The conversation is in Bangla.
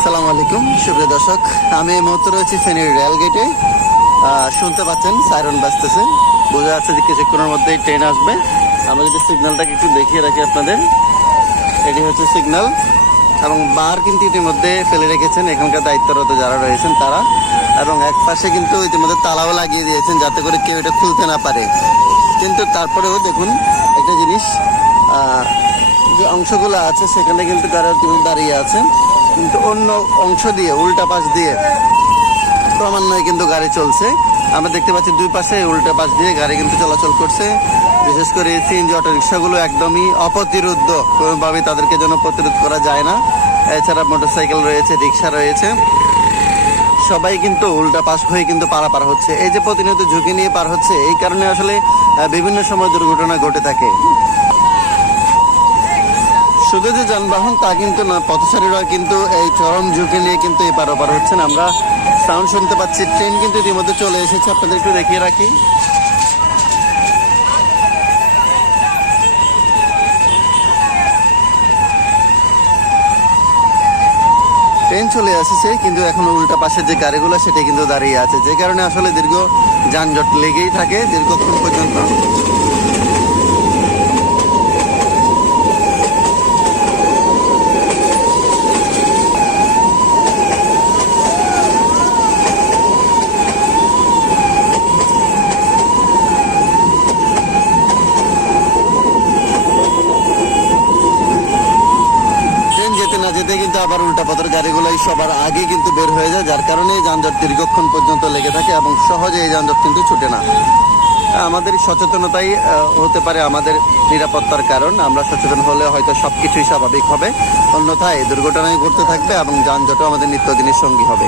আসসালামু আলাইকুম সুপ্রিয় দর্শক, আমি এই মুহূর্তে রয়েছি ফেনীর রেল গেটে। শুনতে পাচ্ছেন সাইরন বাজতেছে, বোঝা যাচ্ছে যে কিছুক্ষণের মধ্যেই ট্রেন আসবে। আমরা যদি সিগন্যালটাকে একটু দেখিয়ে রাখি আপনাদের, এটি হচ্ছে সিগন্যাল এবং বার কিন্তু ইতিমধ্যে ফেলে রেখেছেন এখানকার দায়িত্বরত যারা রয়েছেন তারা, এবং এক পাশে কিন্তু ইতিমধ্যে তালাও লাগিয়ে দিয়েছেন যাতে করে কেউ এটা খুলতে না পারে। কিন্তু তারপরেও দেখুন একটা জিনিস, যে অংশগুলো আছে সেখানে কিন্তু তারা দাঁড়িয়ে আছে, কিন্তু অন্য অংশ দিয়ে উল্টা পাশ দিয়ে ক্রমান্বয়ে কিন্তু গাড়ি চলছে। আমরা দেখতে পাচ্ছি দুই পাশে উল্টা পাশ দিয়ে গাড়ি কিন্তু চলাচল করছে। বিশেষ করে সিএনজি অটো রিক্সাগুলো একদমই অপ্রতিরোধ, কোনোভাবেই তাদেরকে যেন প্রতিরোধ করা যায় না। এছাড়া মোটরসাইকেল রয়েছে, রিক্সা রয়েছে, সবাই কিন্তু উল্টা পাশ হয়ে কিন্তু পারাপার হচ্ছে। এই যে প্রতিনিয়ত ঝুঁকি নিয়ে পার হচ্ছে, এই কারণে আসলে বিভিন্ন সময় দুর্ঘটনা ঘটে থাকে। শুধু যে যানবাহন তা কিন্তু না, পথচারীরা কিন্তু এই চরম ঝুঁকি নিয়ে কিন্তু এই পারাপার হচ্ছেন। আমরা সাউন্ড শুনতে পাচ্ছি, ট্রেন কিন্তু ইতিমধ্যে চলে এসেছে, আপনাদের একটু দেখিয়ে রাখি। ট্রেন চলে আসছে, কিন্তু এখন উল্টা পাশের যে গাড়িগুলো সেটা কিন্তু দাঁড়িয়ে আছে, যে কারণে আসলে দীর্ঘ যানজট লেগেই থাকে দীর্ঘক্ষণ পর্যন্ত। যেতে না যেতে কিন্তু আবার উল্টা পথের গাড়িগুলোই সবার আগে কিন্তু বের হয়ে যায়, যার কারণে এই যানজট দীর্ঘক্ষণ পর্যন্ত লেগে থাকে এবং সহজে এই যানজট কিন্তু ছুটে না। আমাদের সচেতনতাই হতে পারে আমাদের নিরাপত্তার কারণ। আমরা সচেতন হলে হয়তো সবকিছুই স্বাভাবিক হবে, অন্যথায় দুর্ঘটনায় ঘটতে থাকবে এবং যানজটও আমাদের নিত্যদিনের সঙ্গী হবে।